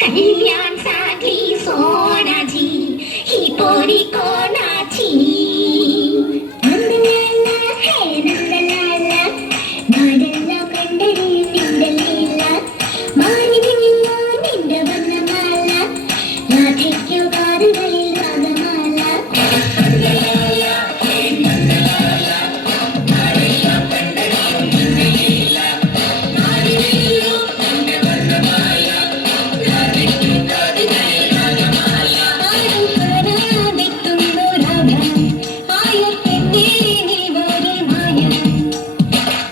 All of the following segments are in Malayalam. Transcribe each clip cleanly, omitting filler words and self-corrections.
कल्याण साठी सोनाची ही पोरी कोणाची नंदलाला हे नंदलाला नाडला कंडरी निंदलीला मारिनिಲ್ಲ ನಿಂದ ಬನ್ನ ಮಾಲ ರಾಧೆಕ್ಯು ಕಾರುಗಳಲ್ಲಿ ರಾಗಮಾಲ ನಂದಲಾಲ ಹೇ ನಂದಲಾಲ ನಾಡಲ್ಲ ಕಂಡರಿ ನಿಂದಲೀಲ ಮಾರಿನಿಲ್ಲ ನಿಂದ ಬನ್ನ ಮಾಲ ರಾಧೆಕ್ಯು ಕಾರುಗಳಲ್ಲಿ ರಾಗಮಾಲ ആടും കാണാതെത്തുന്നു രാഗം ആയത്തെന്നേ നീവൊരു മായ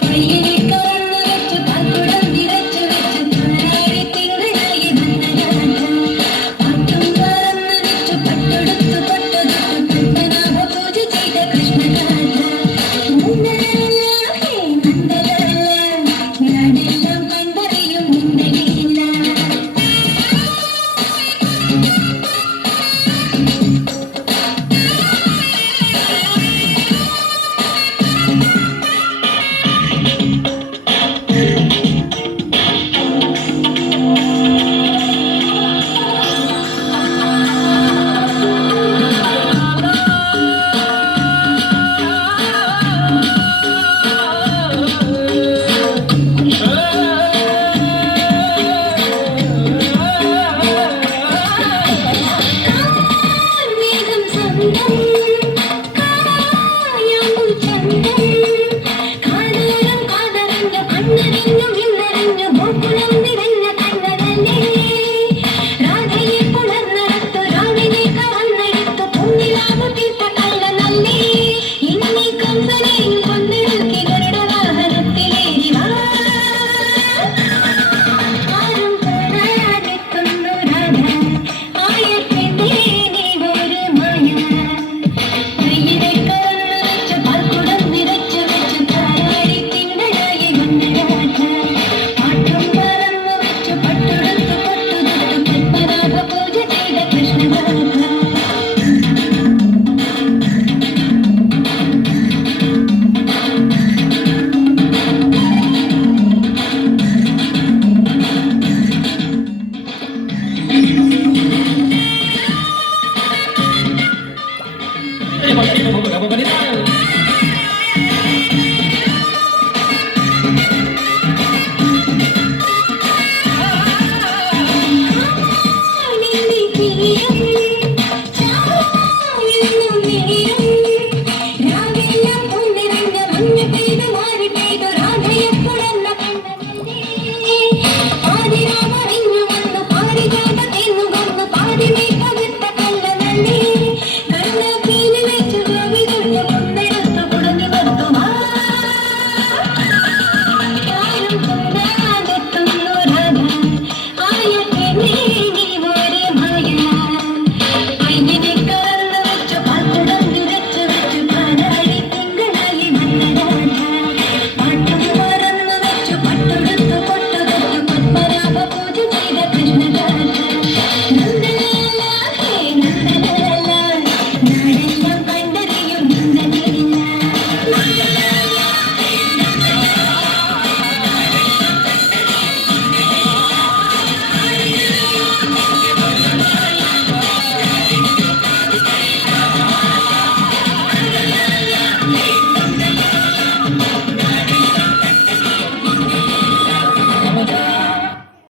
കയ്യിൽ തുറന്നു വെച്ചു പാൽക്കുടം നിറച്ചു വെച്ചു തുണാരി തിങ്കളായി വന്ന രാധ പാട്ടും പറന്നു വെച്ചു പട്ടൊടുത്തു പൊട്ടൊടുത്തു പത്മനാഭ പൂജ ചെയ്ത കൃഷ്ണഗാഥ നന്ദലാല ഹേ നന്ദലാല ഞാനെല്ലാം കണ്ടറിയും നിന്റെ ലീല കാർമേഘം സ്വന്തം കായാമ്പു ചന്തം കാതോരം കാതറഞ്ഞ കണ്ണനിൻ